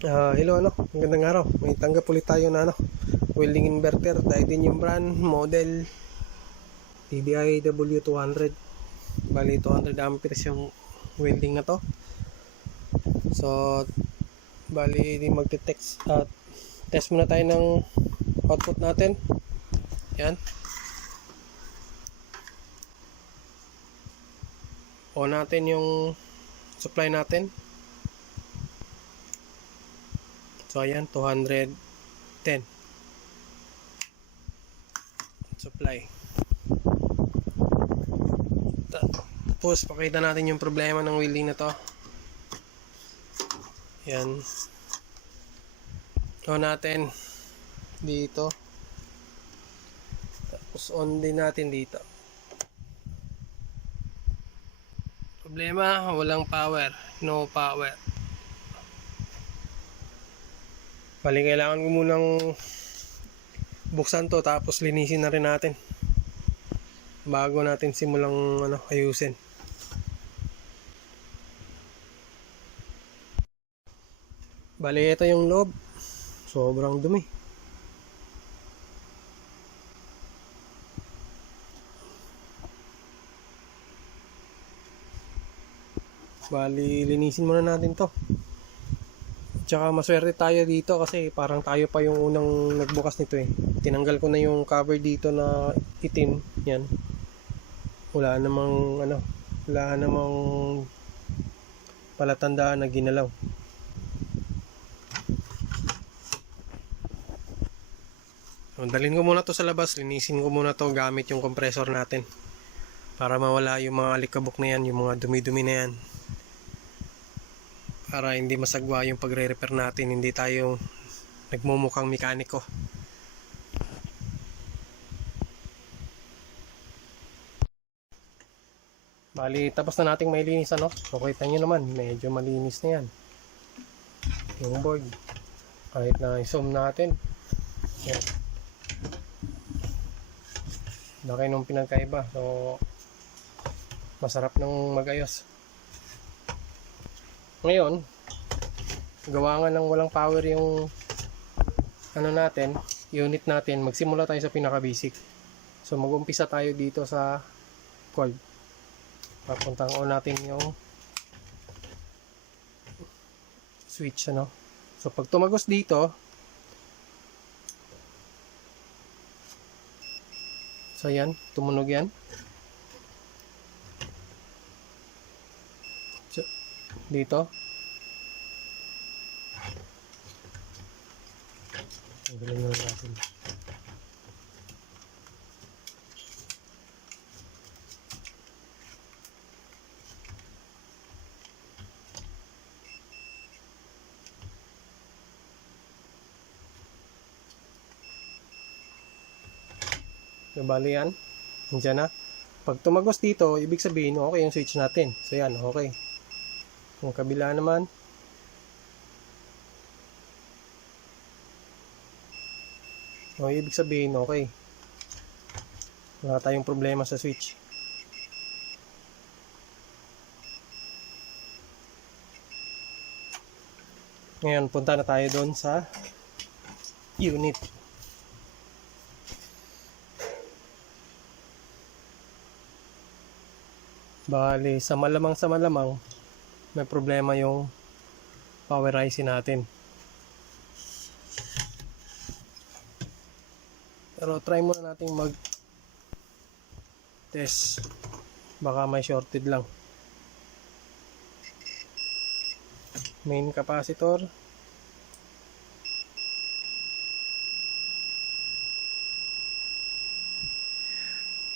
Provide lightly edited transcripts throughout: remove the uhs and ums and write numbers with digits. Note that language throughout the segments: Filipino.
Hello, magandang araw. May tanggap ulit tayo na welding inverter. Tayo din yung brand, model TDI W200. Bali 200 amperes yung welding na to. So bali di magte-test at test muna tayo ng output natin. Yan. On natin yung supply natin. So ayan, 210 supply. Tapos pakita natin yung problema ng welding na to. Yan. On natin dito. Tapos on din natin dito. Problema, walang power. No power. Bali, kailangan ko munang buksan to tapos linisin na rin natin bago natin simulang ayusin. Bali, ito yung loob. Sobrang dumi. Bali, linisin muna natin to. Tsaka maswerte tayo dito kasi parang tayo pa yung unang nagbukas nito eh. Tinanggal ko na yung cover dito na itim. Yan. Wala namang palatandaan na ginalaw. Dalhin ko muna to sa labas. Linisin ko muna to gamit yung compressor natin. Para mawala yung mga alikabok na yan, yung mga dumi-dumi na yan. Para hindi masagwa yung pagre-repair natin, hindi tayo nagmumukhang mekaniko. Bali, tapos na nating mailinis So kita nyo naman, medyo malinis na yan. Yung board. Kahit na i-zoom natin. Yan. Laki nung pinagkaiba. So, masarap nang magayos. Ngayon, gawa nga ng walang power yung natin, unit natin, magsimula tayo sa pinaka-basic. So mag-umpisa tayo dito sa coil. Papuntang on natin yung switch So pag tumagos dito, so yan, tumunog yan. So, dito tanggalin na natin. So bali yan, nandiyan na. Pag tumagos dito, ibig sabihin okay yung switch natin. So yan, okay. Yung kabila naman, ibig sabihin okay. Wala tayong problema sa switch. Ngayon, punta na tayo doon sa unit. Bali, sa malamang may problema yung power IC natin. Pero try muna natin mag test. Baka may shorted lang. Main capacitor.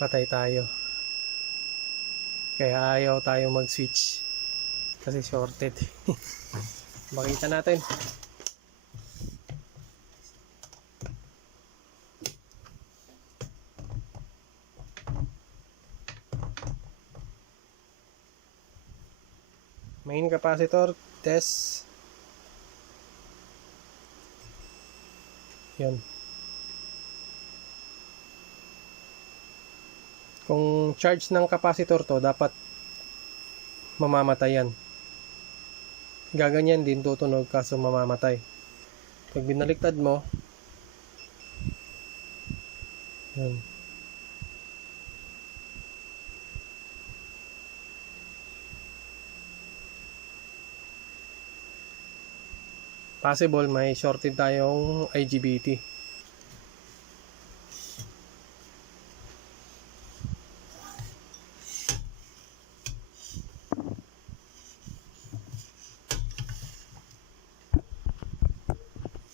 Patay tayo. Kaya ayaw tayo mag-switch kasi shorted. Makita natin. Main capacitor test. Yan. Kung charge ng capacitor to, dapat mamamatay yan. gaganyan din, tutunog kaso mamamatay. Pag binaliktad mo, yan. Possible may shorted tayong IGBT.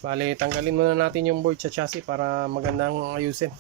Bale, tanggalin muna natin yung board sa chassis para magandang ayusin.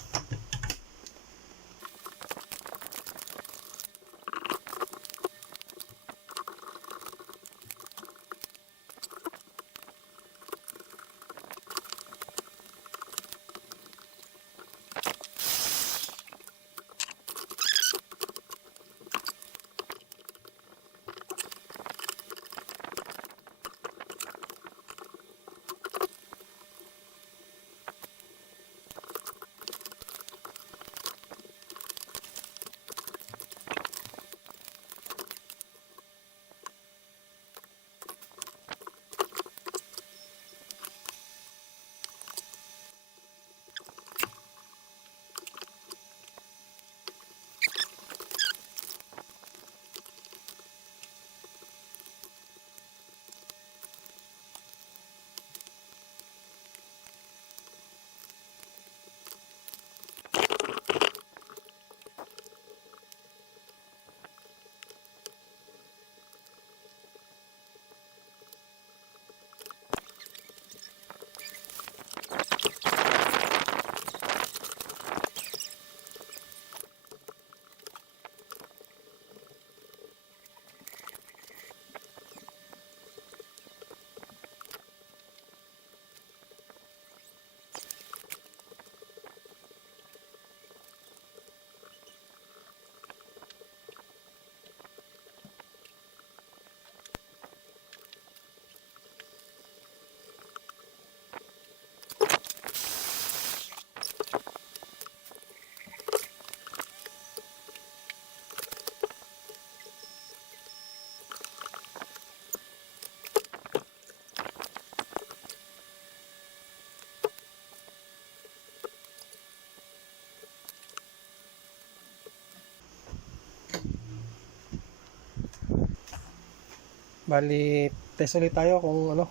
Bali, test ulit tayo kung ano,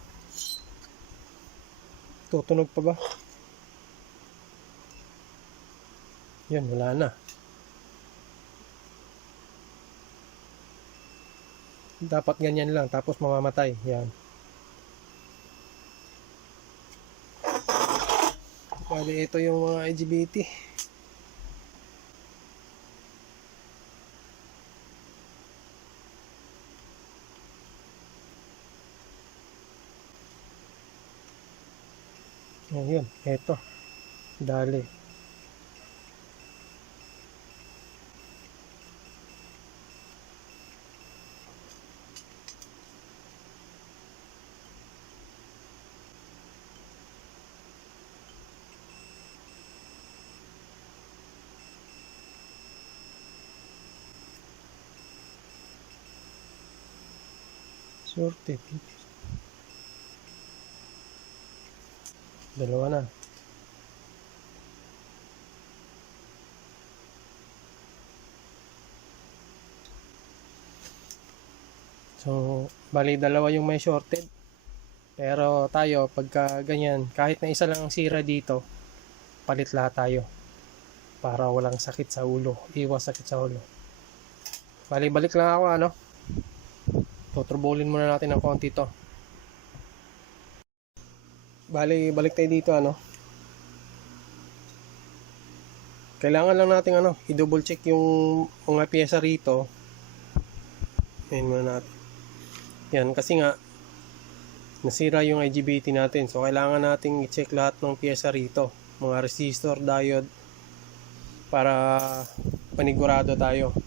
tutunog pa ba. Yun, wala na. Dapat ganyan lang, tapos mamamatay. Yan. Bali, ito yung mga IGBT. Ayun, ito. Dali. Sorted. Dalawa na. So, bali dalawa yung may shorted. Pero tayo, pagka ganyan, kahit na isa lang ang sira dito, palit lahat tayo. Para walang sakit sa ulo. Iwas sakit sa ulo. Bali, balik lang ako, ano. Tuturbulin muna natin ng konti to. Bali, balik tayo dito, ano. Kailangan lang natin, ano, i-double check yung mga pyesa rito. Ayan muna natin. Yan, kasi nga, nasira yung IGBT natin. So, kailangan nating i-check lahat ng pyesa rito. Mga resistor, diode, para panigurado tayo.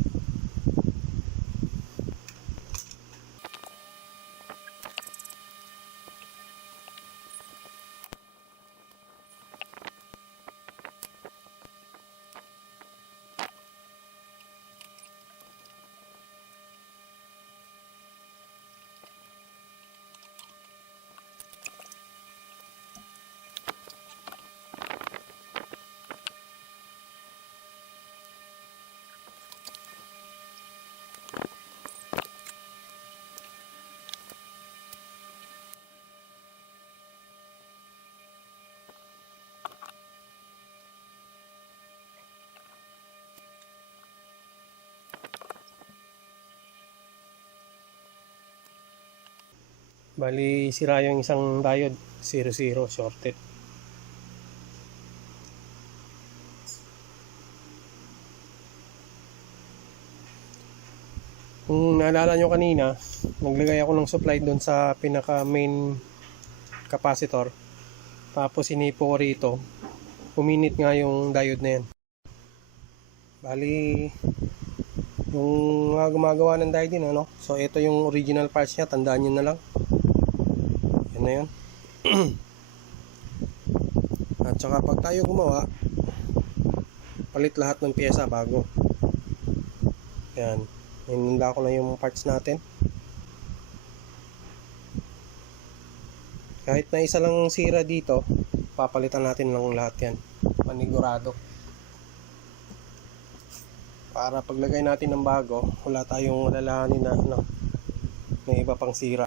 Bali sira yung isang diode, 00 shorted. Kung naalala nyo kanina, naglagay ako ng supply doon sa pinaka main capacitor. Tapos inipo ko rito. Uminit nga yung diode na yan. Bali, yung gumagawa ng diode din, ano? So ito yung original parts niya, tandaan nyo na lang. Yan na yun. At saka pag tayo gumawa, palit lahat ng pyesa bago. Yan. Hinunda ko na yung parts natin. Kahit na isa lang sira dito, papalitan natin lang lahat yan. Panigurado. Para paglagay natin ng bago, wala tayong alalahanin na may iba pang sira.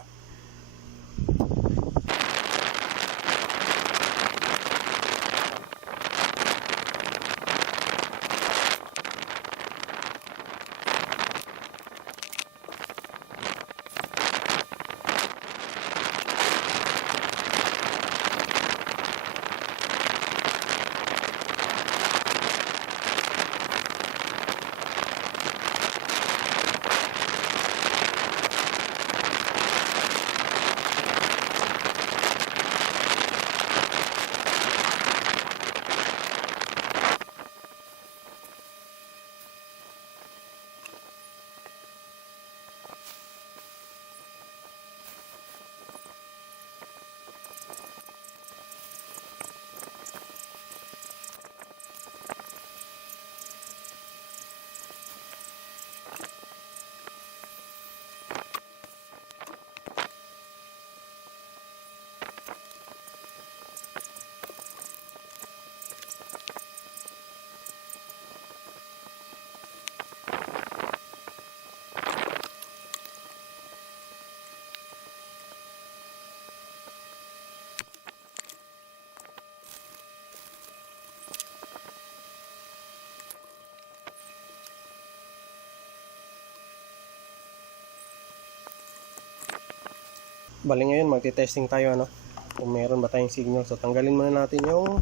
Bali ngayon magte-testing tayo, ano, kung meron ba tayong signal. So tanggalin muna natin yung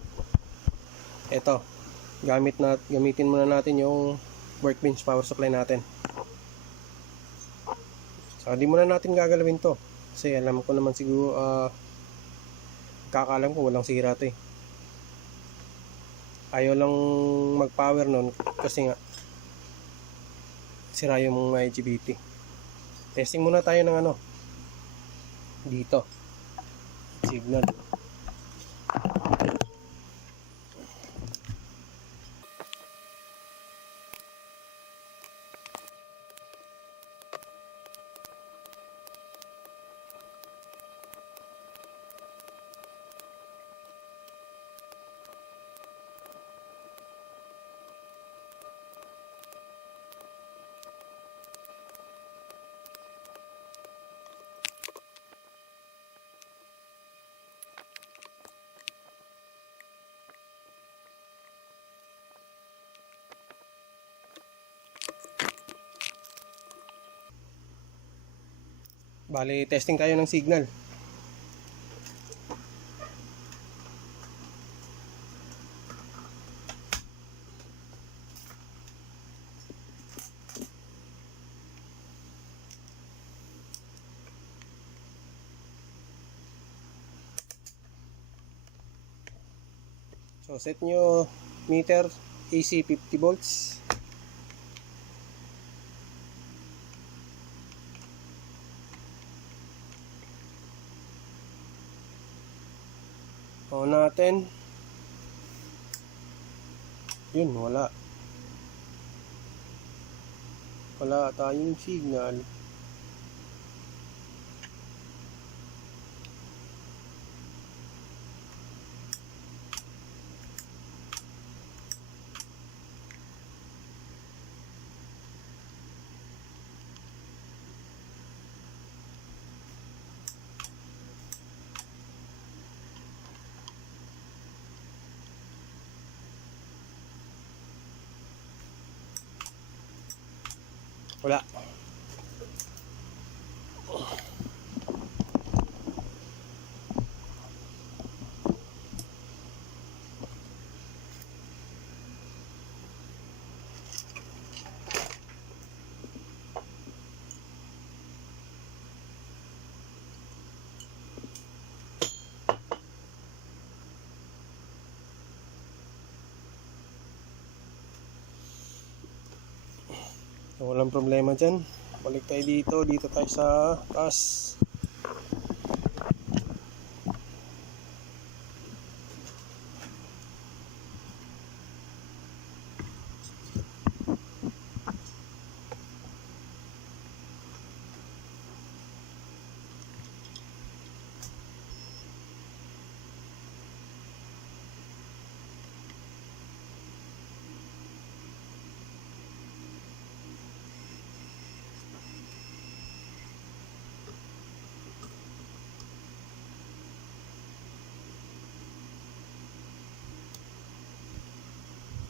ito. Gamitin muna natin yung workbench power supply natin. So di muna natin gagalawin to. Kasi alam ko naman siguro kakaalam ko walang sira to eh. Ayaw lang mag-power nun kasi nga sira yung IGBT. Testing muna tayo ng ano dito, signal. Bali, testing tayo ng signal. So, set nyo meter AC 50 volts. On natin. Yun, wala tayong signal. Wala. So walang problema dyan. Balik tayo dito. Dito tayo sa taas.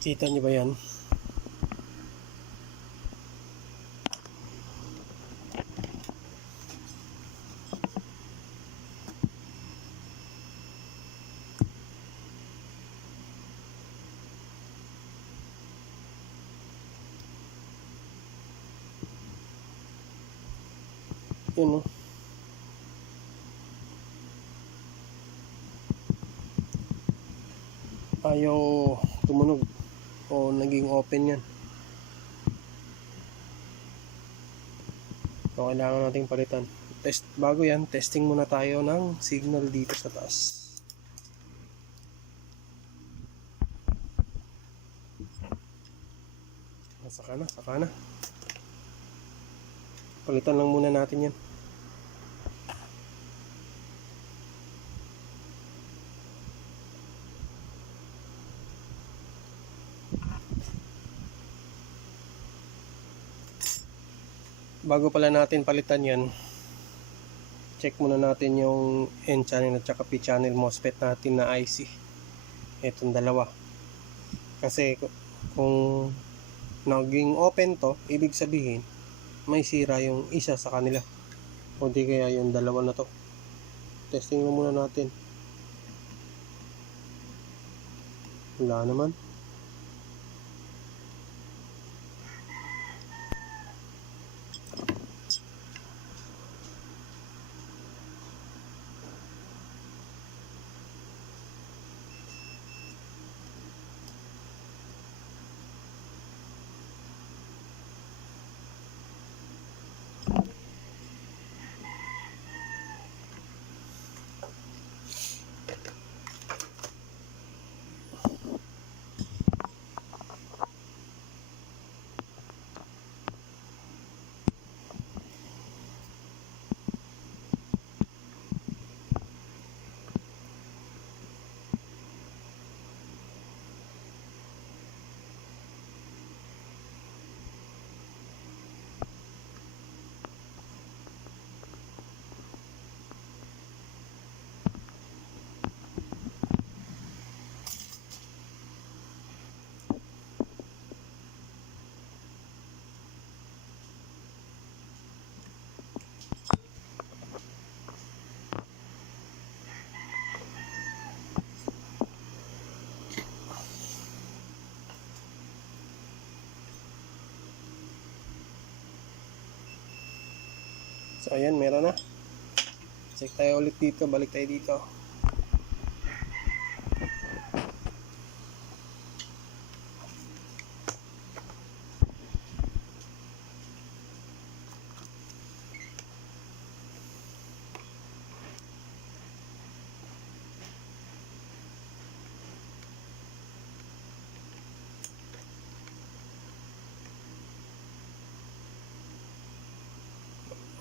Kita niyo ba yan? Yun, oh. Ayaw tumunog o naging open yan. So kailangan nating palitan. Bago yan, testing muna tayo ng signal dito sa taas. Saka na. Palitan lang muna natin yan. Bago pala natin palitan yan, check muna natin yung N-channel at saka P-channel MOSFET natin na IC. Itong dalawa. Kasi kung naging open to, ibig sabihin may sira yung isa sa kanila. O di kaya yung dalawa na to. Testing na muna natin. Wala naman. So ayan, meron na. Check tayo ulit dito, balik tayo dito.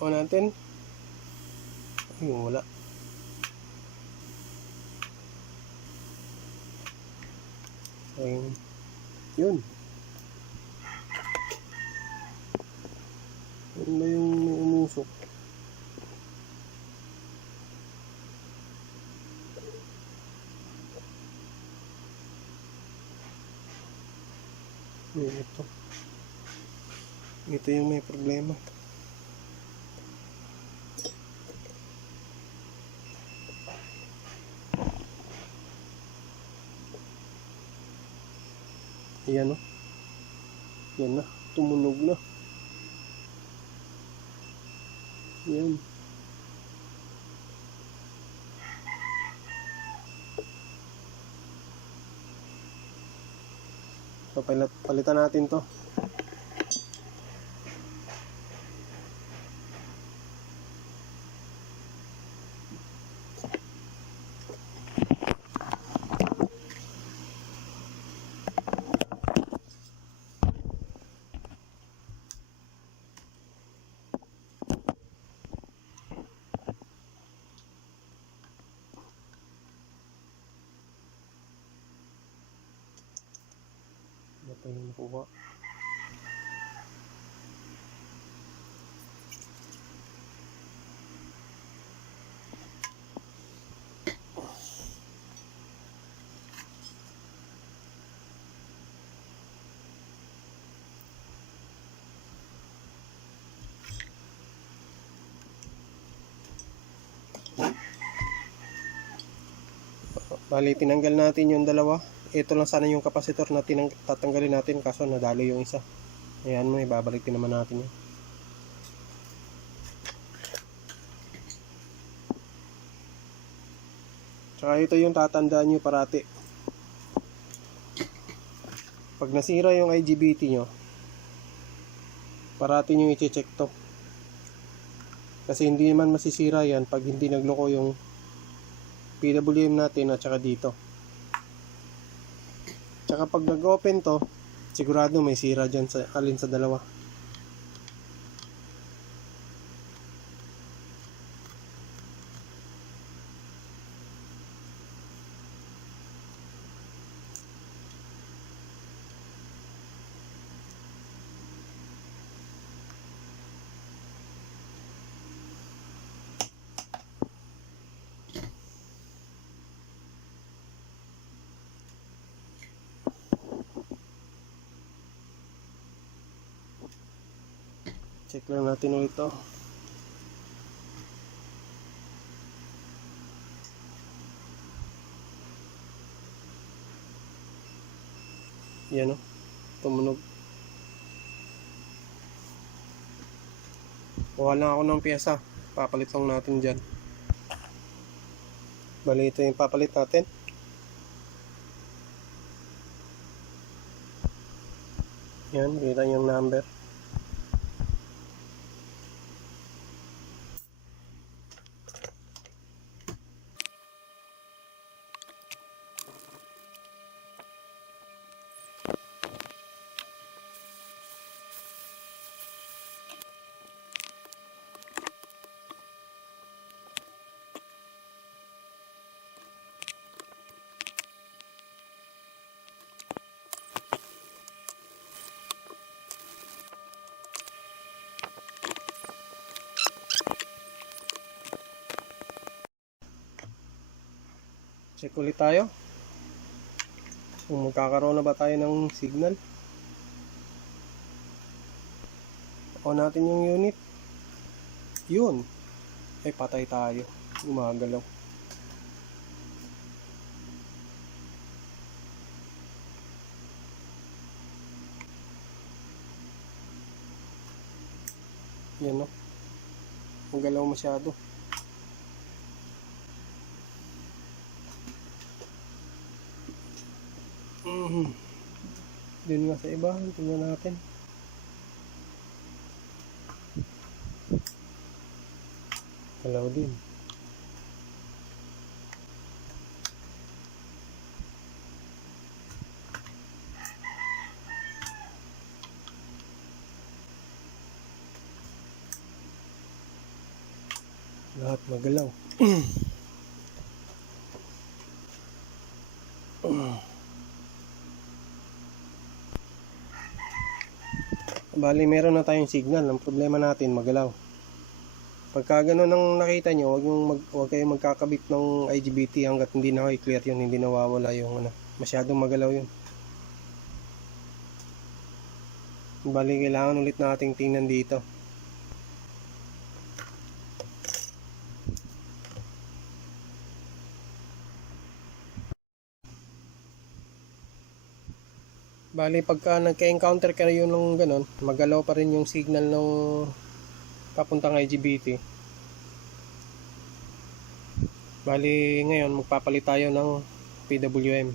O natin. Ay, wala. Ayun. Yun. Yun ba yung may umusok? Ito. Ito yung may problema. Ayan, o. Yan na. Tumunog na. Yan. So, palitan natin to. Ito yung kuha. Bali, tinanggal natin yung dalawa. Ito lang sana yung kapasitor na tatanggalin natin, kaso nadalo yung isa. Ayan mo, ibabalik din naman natin yun. Tsaka ito yung tatandaan nyo parati. Pag nasira yung IGBT nyo, parati nyo i-check to. Kasi hindi naman masisira yan pag hindi nagloko yung PWM natin at saka dito. Tsaka pag nag-open to, sigurado may sira dyan sa alin sa dalawa. Check lang natin ulit to. Yan o, tumunog. Kuha lang ako ng piyesa, papalit lang natin dyan. Bali, ito yung papalit natin. Yan, kita yung number. Check ulit tayo kung magkakaroon na ba tayo ng signal. On natin yung unit. Yun, ay patay tayo, gumagalaw. Yan o, magalaw masyado. Dun nga sa iba, tingnan natin. Galaw din. Lahat magalaw. Bali, meron na tayong signal. Ang problema natin, magalaw. Pagka ganun ang nakita nyo, huwag kayong magkakabit ng IGBT hanggat hindi na i-clear yun, hindi nawawala yung masyadong magalaw yun. Bali, kailangan ulit nating tingnan dito. Bali, pagka nagka-encounter ka yun ng ganun, magalaw pa rin yung signal ng papuntang IGBT. Bali, ngayon magpapalit tayo ng PWM.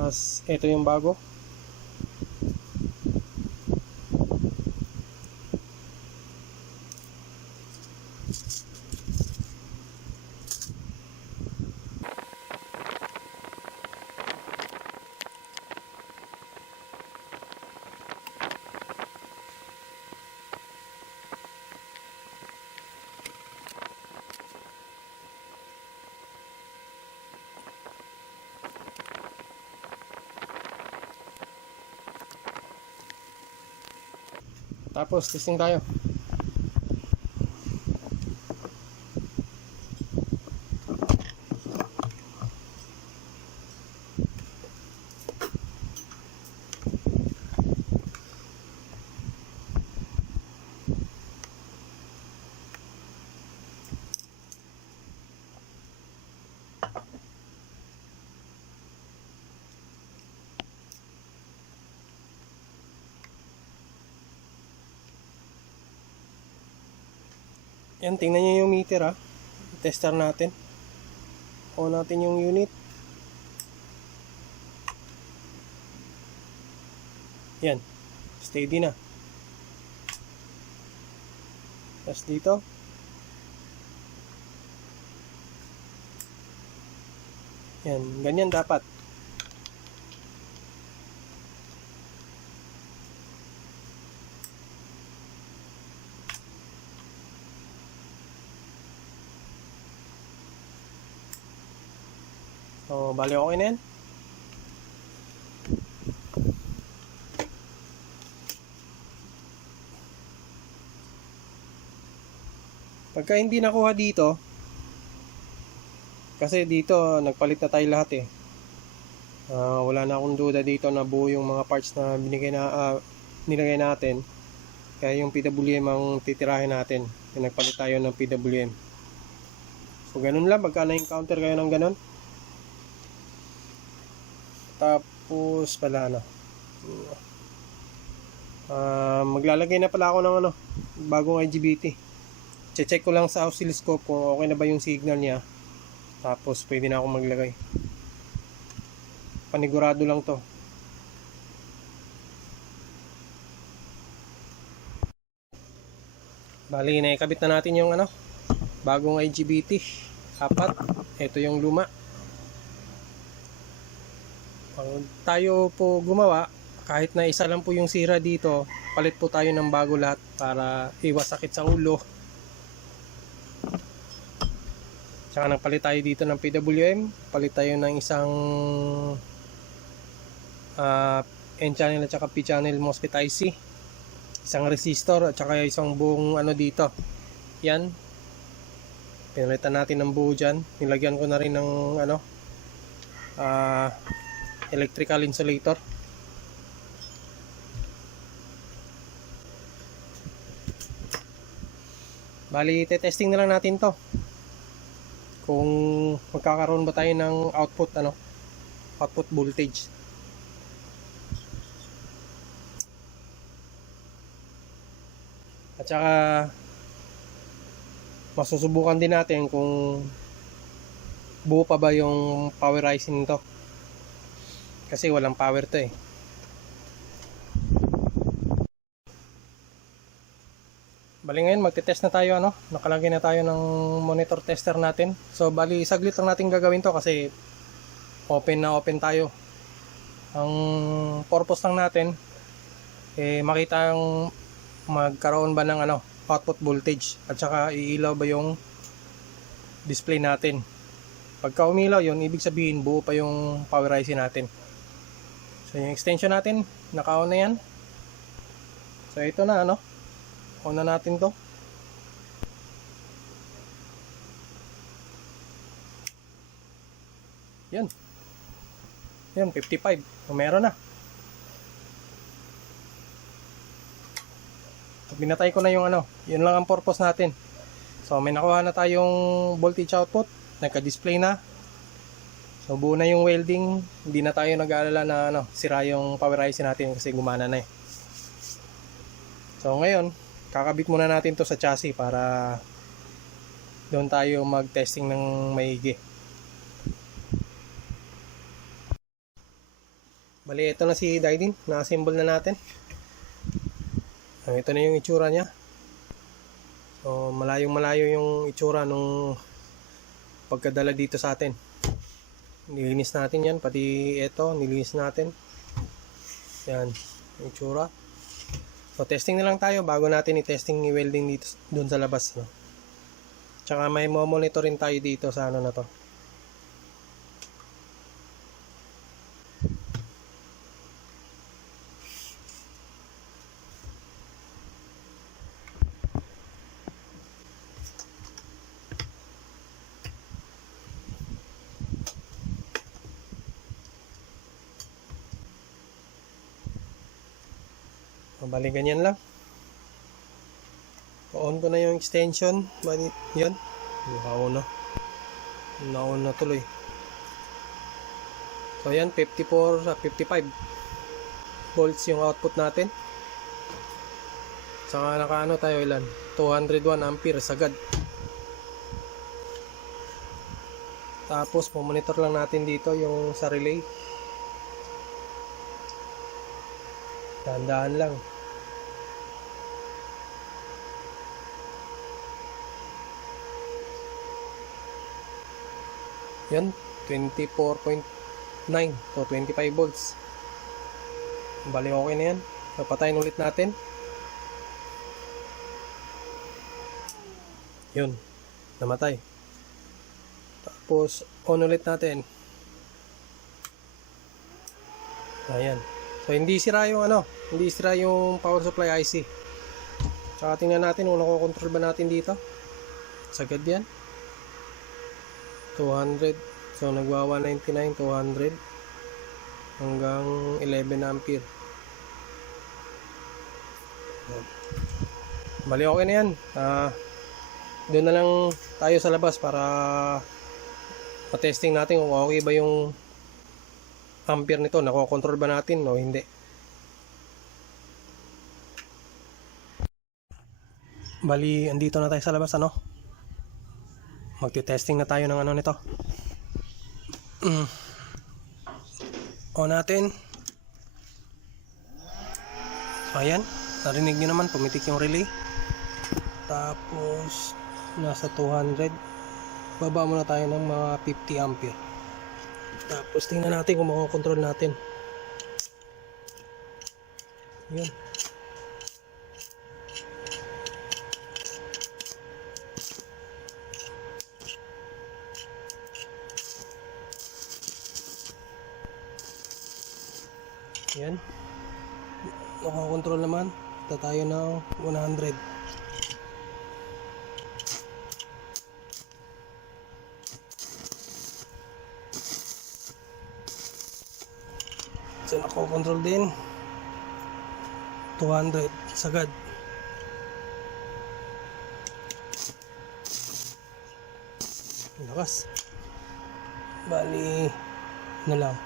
Tapos ito yung bago. Tapos testing tayo. Yan, tingnan nyo yung meter ha. Tester natin. On natin yung unit. Yan. Steady na. Tapos dito. Yan. Ganyan dapat. So, bali okay na yan. Pagka hindi nakuha dito, kasi dito nagpalit na tayo lahat eh. Wala na akong duda dito na buo yung mga parts na nilagay natin. Kaya yung PWM ang titirahin natin. Nagpalit tayo ng PWM. So ganun lang, pagka na-encounter kayo ng ganun. Tapos pala maglalagay na pala ako ng bagong IGBT. Check ko lang sa oscilloscope kung okay na ba yung signal niya. Tapos pwede na ako maglagay. Panigurado lang to. Bali, naikabit na natin yung bagong IGBT 4. Ito yung luma. Pag tayo po gumawa, kahit na isa lang po yung sira dito, palit po tayo ng bago lahat para iwas sakit sa ulo. Tsaka nagpalit tayo dito ng PWM, palit tayo ng isang N-channel at saka P-channel MOSFET IC, isang resistor at saka isang buong dito. Yan, pinalitan natin ng buo dyan. Nilagyan ko na rin ng electrical insulator. Bali, testing na lang natin to kung magkakaroon ba tayo ng output voltage. At saka masusubukan din natin kung buo pa ba yung power IC nito. Kasi walang power to eh. Bali ngayon magte-test na tayo nakalagay na tayo ng monitor tester natin. So bali saglit lang natin gagawin to kasi open na open tayo. Ang purpose lang natin makita ang magkaroon ba ng output voltage at saka iilaw ba yung display natin. Pagka umilaw yun, ibig sabihin buo pa yung power IC natin. So yung extension natin naka-on na yan. So ito na on na natin to. Yan 55. So meron na. Binatay ko na yung yun lang ang purpose natin. So may nakuha na tayong voltage output, nagka-display na. So buo na yung welding, hindi na tayo nag-aalala na sira yung power IC natin kasi gumana na eh. So ngayon, kakabit muna natin to sa chassis para doon tayo mag-testing ng maigi. Bali, ito na si Daidin. Na-assemble na natin. Ito na yung itsura niya. So, malayong malayo yung itsura nung pagkadala dito sa atin. Nilinis natin yan. Pati ito, nilinis natin. Yan, yung itsura. So, testing na lang tayo bago natin i-testing i-welding dito dun sa labas. No? Tsaka may monitor rin tayo dito sa ano na to. Bali ganyan lang. On ko na yung extension. Bali yan. Naon na tuloy. So yan 54 sa 55 volts yung output natin. Saka nakaano tayo ilan? 201 ampere sagad. Tapos monitor lang natin dito yung sa relay. Dahan-dahan lang. Yan, 24.9 to 25 volts. Bali okay na yan. So, patayin ulit natin. Yun, namatay. Tapos, on ulit natin. Ayan. So, hindi sira yung hindi sira yung power supply IC. Saka tingnan natin kung nakokontrol ba natin dito. Sagad yan. 200. So, nagwa 199, 200. Hanggang 11 ampere. Bali, okay na yan. Doon na lang tayo sa labas para matesting natin kung okay ba yung ampere nito. Nakokontrol ba natin o hindi. Bali, andito na tayo sa labas, magti-testing na tayo ng nito. On natin. So, ayan. Narinig nyo naman, pumitik yung relay. Tapos, nasa 200. Baba muna tayo ng mga 50 ampere. Tapos, tingnan natin kung makakontrol natin. Yun. Yan. Nakakontrol naman. Ito tayo ng 100. So, nakakontrol din. 200. Sagad. Lakas. Bali, na lang.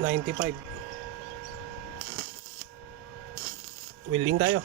95. Welding tayo.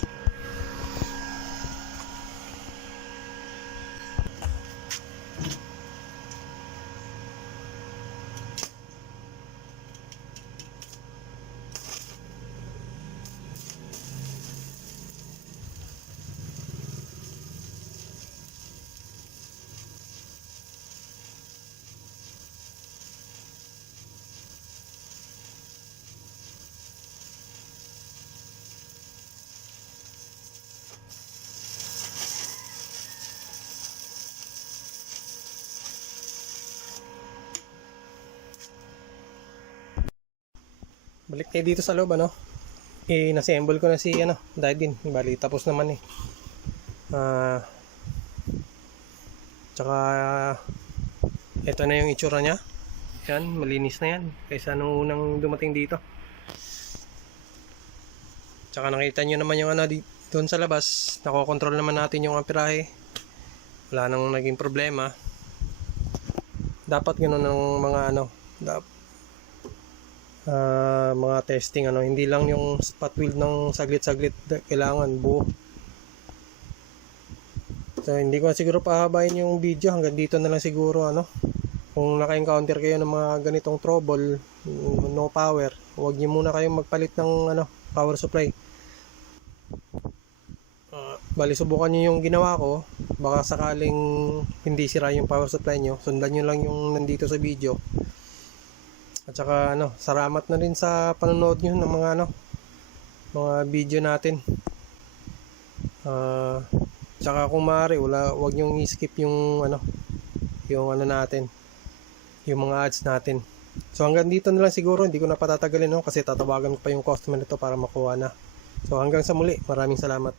Balik tayo dito sa loob, na-assemble ko na si Daidin. Bali, tapos naman tsaka ito na yung itsura niya. Yan, malinis na yan kaysa nung unang dumating dito. Tsaka nakita nyo naman yung doon sa labas. Nakokontrol naman natin yung amperahe. Wala nang naging problema. Dapat ganoon ng mga mga testing hindi lang yung spot weld ng saglit-saglit, kailangan buo. So hindi ko siguro pahabain yung video, hanggang dito na lang siguro kung naka-encounter kayo ng mga ganitong trouble, no power, huwag niyo muna kayong magpalit ng power supply. Bali, subukan nyo yung ginawa ko. Baka sakaling hindi sira yung power supply nyo, sundan nyo lang yung nandito sa video. At saka salamat na rin sa panonood nyo ng mga video natin. Tsaka kung maaari, wag nyo i-skip yung natin, yung mga ads natin. So hanggang dito na lang siguro, hindi ko na patatagalin kasi tatawagan ko pa yung customer nito para makuha na. So hanggang sa muli, maraming salamat.